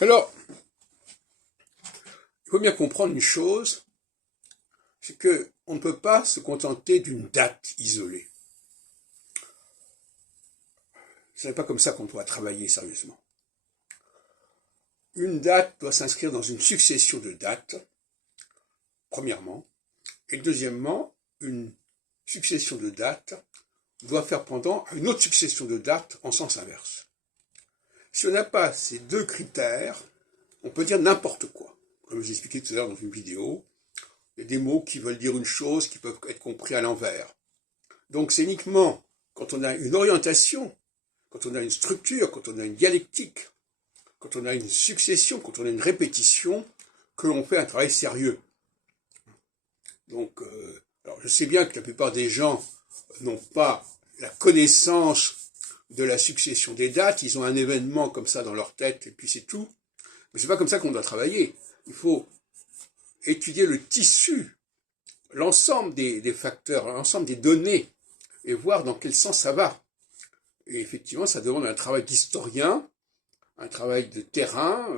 Alors, il faut bien comprendre une chose, c'est qu'on ne peut pas se contenter d'une date isolée. Ce n'est pas comme ça qu'on doit travailler sérieusement. Une date doit s'inscrire dans une succession de dates, premièrement, et deuxièmement, une succession de dates doit faire pendant à une autre succession de dates en sens inverse. Si on n'a pas ces deux critères, on peut dire n'importe quoi. Comme je l'ai expliqué tout à l'heure dans une vidéo, il y a des mots qui veulent dire une chose qui peuvent être compris à l'envers. Donc c'est uniquement quand on a une orientation, quand on a une structure, quand on a une dialectique, quand on a une succession, quand on a une répétition, que l'on fait un travail sérieux. Donc, alors je sais bien que la plupart des gens n'ont pas la connaissance de la succession des dates, ils ont un événement comme ça dans leur tête et puis c'est tout. Mais c'est pas comme ça qu'on doit travailler. Il faut étudier le tissu, l'ensemble des facteurs, l'ensemble des données et voir dans quel sens ça va. Et effectivement, ça demande un travail d'historien, un travail de terrain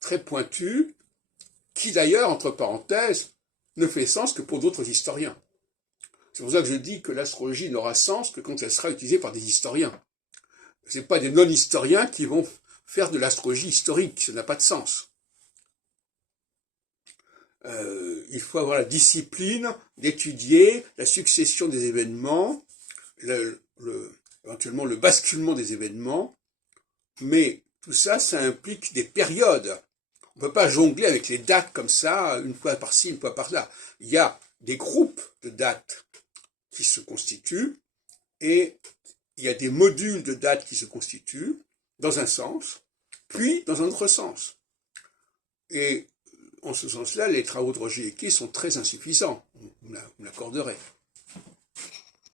très pointu, qui d'ailleurs, entre parenthèses, ne fait sens que pour d'autres historiens. C'est pour ça que je dis que l'astrologie n'aura sens que quand elle sera utilisée par des historiens. Ce n'est pas des non-historiens qui vont faire de l'astrologie historique, ça n'a pas de sens. Il faut avoir la discipline d'étudier la succession des événements, éventuellement le basculement des événements, mais tout ça, ça implique des périodes. On ne peut pas jongler avec les dates comme ça, une fois par-ci, une fois par-là. Il y a des groupes de dates qui se constituent et il y a des modules de dates qui se constituent dans un sens, puis dans un autre sens. Et en ce sens-là, les travaux de Roger Eke sont très insuffisants, vous me l'accorderez.